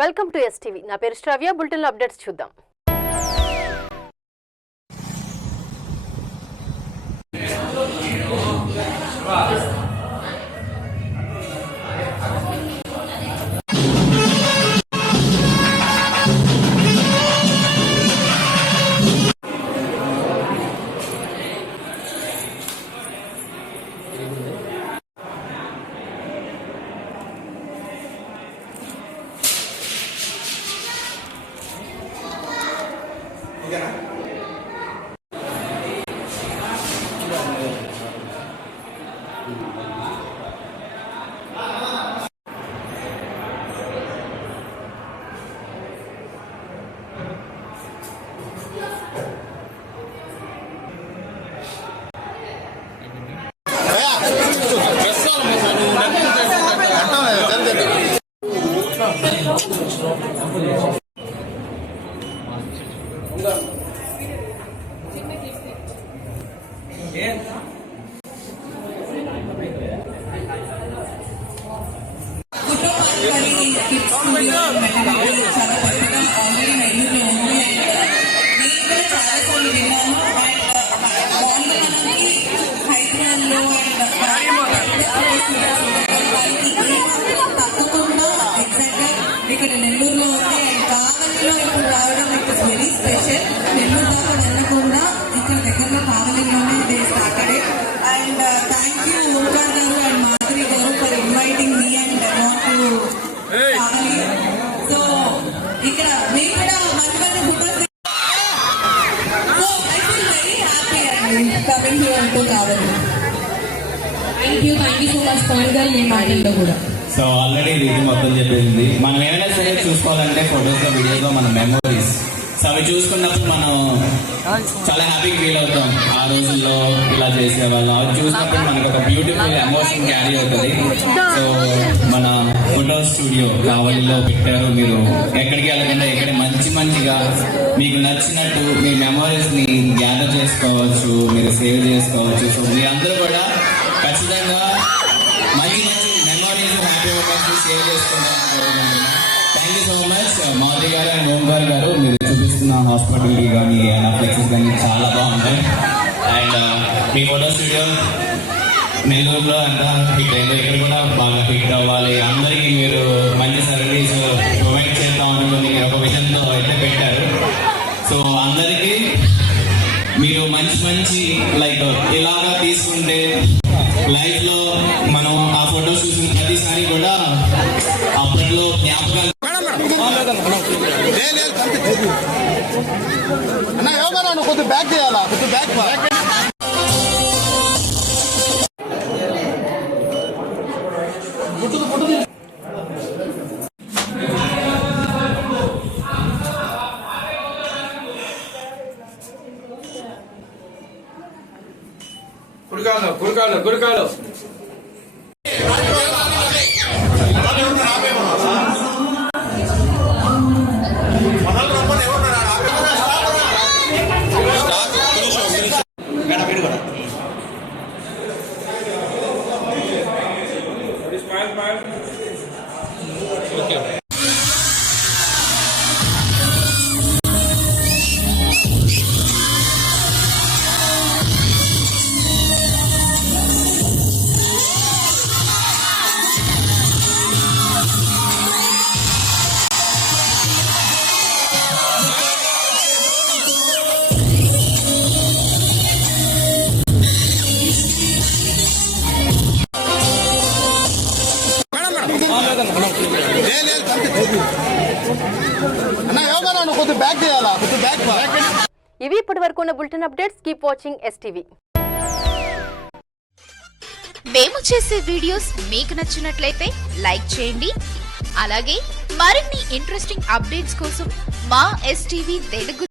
Welcome to STV. నా పేరు శ్రావ్య. బులెటిన్లో అప్డేట్స్ చూద్దాం. ఇక్కడ నెల్లూరులో ఉంది అండ్ కావలిలో ఇప్పుడు రావడం ఇట్స్ వెరీ స్పెషల్. నెల్లూరు దాకా వెళ్ళకుండా ఇక్కడ దగ్గరలో కావలిలోనే they started. And thank you Omkar garu and Madhuri garu for inviting me and want to Kavali. So ఇక్కడ మేము కూడా మంచి మంచి photos. So I feel very happy and coming here to Kavali. Thank you so much Pavan garu మీ మాటల్లో కూడా. సో ఆల్రెడీ రీతి మొత్తం చెప్పేసింది. మనం ఏమైనా సరే చూసుకోవాలంటే ఫొటోస్లో వీడియోస్లో మన మెమోరీస్. సో అవి చూసుకున్నప్పుడు మనం చాలా హ్యాపీగా ఫీల్ అవుతాం. ఆ రోజుల్లో ఇలా చేసేవాళ్ళం. అవి చూసినప్పుడు మనకు ఒక బ్యూటిఫుల్ ఎమోషన్ క్యారీ అవుతుంది. సో మన ఫోటో స్టూడియో కావలిలో పెట్టారు. మీరు ఎక్కడికి వెళ్ళకుండా ఇక్కడ మంచిగా మీకు నచ్చినట్టు మీ మెమోరీస్ ని గ్యాదర్ చేసుకోవచ్చు, మీరు సేవ్ చేసుకోవచ్చు. సో మీరందరూ కూడా ఖచ్చితంగా మంచి మెమోరీస్, హ్యాపీ మూమెంట్స్ సేవ్ చేసుకుంటాను. Thank you so much Madhuri గారు అండ్ ఓంకార్ గారు. మీరు చూపిస్తున్న హాస్పిటాలిటీ కానీ ఫ్లెక్సెస్ కానీ చాలా బాగుంటాయి. అండ్ మీ ఫోటో స్టూడియో నెల్లూరులో అంతా హిట్ అయింది. ఇక్కడ కూడా బాగా హిట్ అవ్వాలి. అందరికీ మీరు మంచి సర్వీస్ ప్రొవైడ్ చేద్దామని మీరు ఒక విషయంతో అయితే పెట్టారు. సో అందరికీ మీరు మంచి లైక్ ఇలాగా తీసుకుంటే లైఫ్ లో మనం ఆ ఫొటోస్ చూసిన ప్రతిసారి కూడా అప్పట్లో జ్ఞాపకాలు. కొద్దిగా బ్యాక్ చేయాలా, కొద్దిగా బ్యాక్ గురికాలు ఇవి ఇప్పటి వరకు ఉన్న bulletin updates. Keep watching STV. మేము చేసే వీడియోస్ మీకు నచ్చినట్లయితే లైక్ చేయండి. అలాగే మరిన్ని ఇంట్రెస్టింగ్ అప్డేట్స్ కోసం మా ఎస్టీవీ తెలుగు